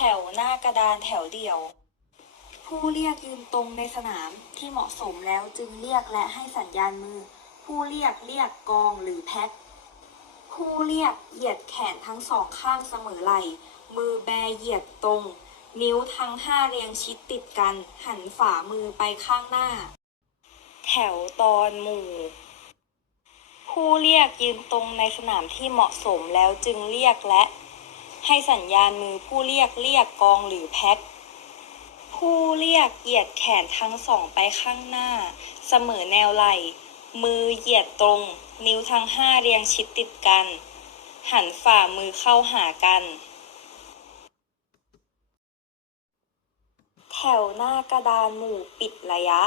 แถวหน้ากระดานแถวเดียว ผู้เรียกยืนตรงในสนามที่เหมาะสมแล้วจึงเรียกและให้สัญญาณมือ ผู้เรียกเรียกกองหรือแพ็คผู้เรียกเหยียดแขนทั้งสองข้างเสมอไหล่ มือแบเหยียดตรง นิ้วทั้งห้าเรียงชิดติดกัน หันฝ่ามือไปข้างหน้า แถวตอนหมู่ ผู้เรียกยืนตรงในสนามที่เหมาะสมแล้วจึงเรียกและ ให้สัญญาณมือผู้เรียกเรียกกองหรือแพ็คผู้เรียกเหยียดแขนทั้งสองไปข้างหน้า เสมอแนวไหล่ มือเหยียดตรง นิ้วทั้งห้าเรียงชิดติดกัน หันฝ่ามือเข้าหากัน แถวหน้ากระดานหมู่ปิดระยะ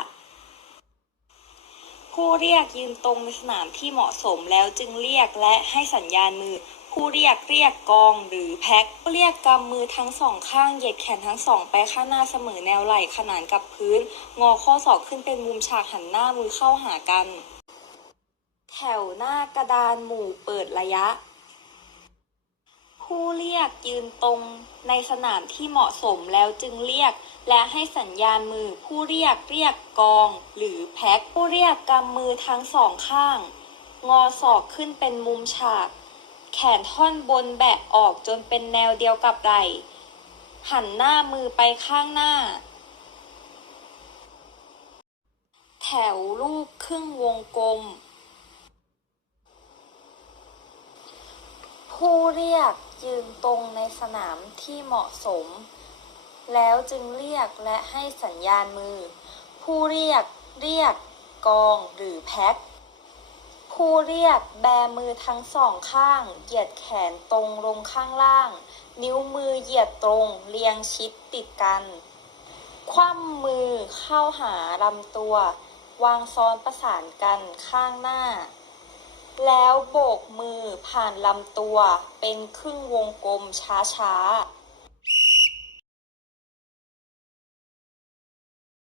ผู้เรียกยืนตรงในสนามที่เหมาะสมแล้วจึงเรียกและให้สัญญาณมือ ผู้เรียกเรียกกองหรือแพ็คผู้เรียกกำมือทั้งสองข้างเหยียดแขนทั้งสองไปข้างหน้าเสมอแนวไหล่ขนานกับพื้น งอข้อศอกขึ้นเป็นมุมฉากหันหน้ามือเข้าหากัน แถวหน้ากระดานหมู่เปิดระยะ ผู้เรียกยืนตรงในสนามที่เหมาะสมแล้วจึงเรียก และให้สัญญาณมือผู้เรียกเรียกกอง หรือแพ็คผู้เรียกกำมือทั้งสองข้าง งอศอกขึ้นเป็นมุมฉาก แขนท่อนบนแบะออกจนเป็นแนวเดียวกับไหล่หันหน้ามือไปข้างหน้า แถวรูปครึ่งวงกลม ผู้เรียกยืนตรงในสนามที่เหมาะสม แล้วจึงเรียกและให้สัญญาณมือ ผู้เรียกเรียกกองหรือแพ็ค ผู้เรียกแบมือทั้งสองข้าง เหยียดแขนตรงลงข้างล่าง นิ้วมือเหยียดตรงเรียงชิดติดกัน คว่ำมือเข้าหาลำตัว วางซ้อนประสานกันข้างหน้า แล้วโบกมือผ่านลำตัวเป็นครึ่งวงกลมช้าๆ